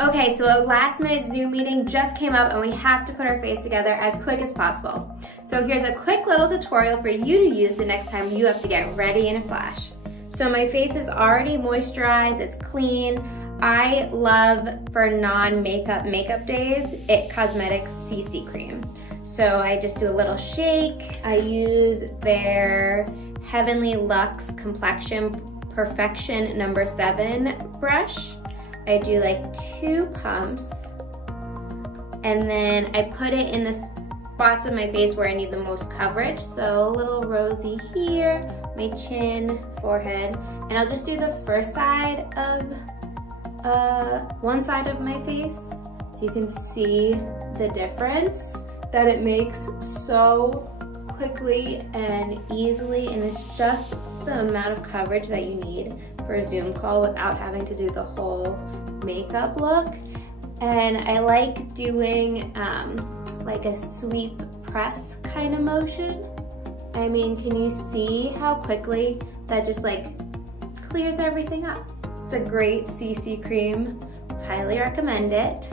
Okay, so a last minute Zoom meeting just came up and we have to put our face together as quick as possible. So here's a quick little tutorial for you to use the next time you have to get ready in a flash. So my face is already moisturized, it's clean. I love, for non-makeup makeup days, IT Cosmetics CC Cream. So I just do a little shake. I use their Heavenly Luxe Complexion Perfection No. 7 brush. I do like 2 pumps, and then I put it in the spots of my face where I need the most coverage. So a little rosy here, my chin, forehead, and I'll just do the first side of one side of my face so you can see the difference that it makes so quickly and easily, and it's just the amount of coverage that you need for a Zoom call without having to do the whole makeup look. And I like doing like a sweep press kind of motion. I mean, can you see how quickly that just like clears everything up? It's a great CC cream, highly recommend it.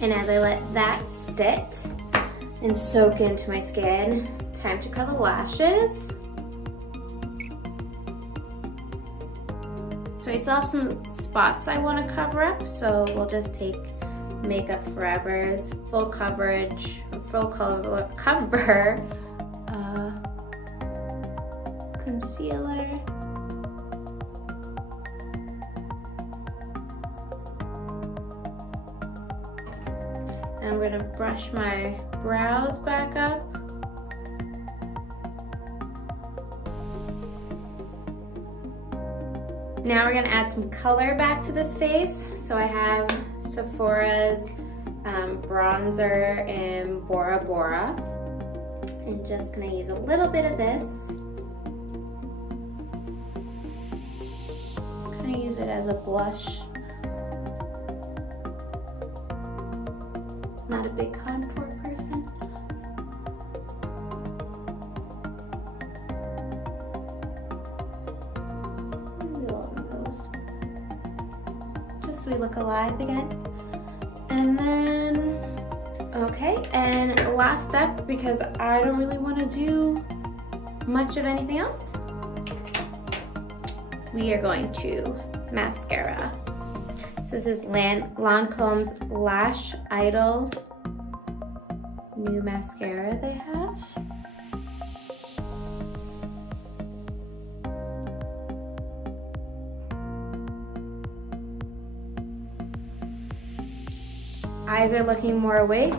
And as I let that sit and soak into my skin, time to color lashes. So I still have some spots I want to cover up, so we'll just take Makeup Forever's full cover concealer. I'm gonna brush my brows back up. Now we're gonna add some color back to this face. So I have Sephora's bronzer in Bora Bora. And just gonna use a little bit of this. Kind of use it as a blush. Not a big contour person. Just so we look alive again. And then, okay, and last step, because I don't really want to do much of anything else, we are going to mascara. So this is Lancome's Lash Idol new mascara they have. Eyes are looking more awake.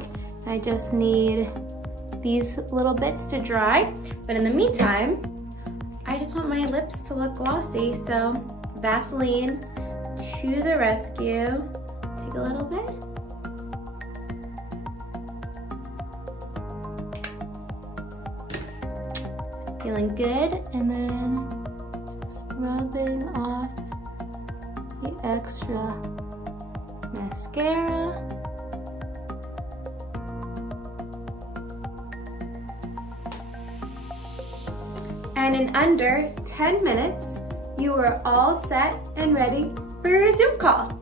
I just need these little bits to dry. But in the meantime, I just want my lips to look glossy. So Vaseline to the rescue. Take a little bit. Feeling good. And then just rubbing off the extra mascara. And in under 10 minutes, you are all set and ready for your Zoom call.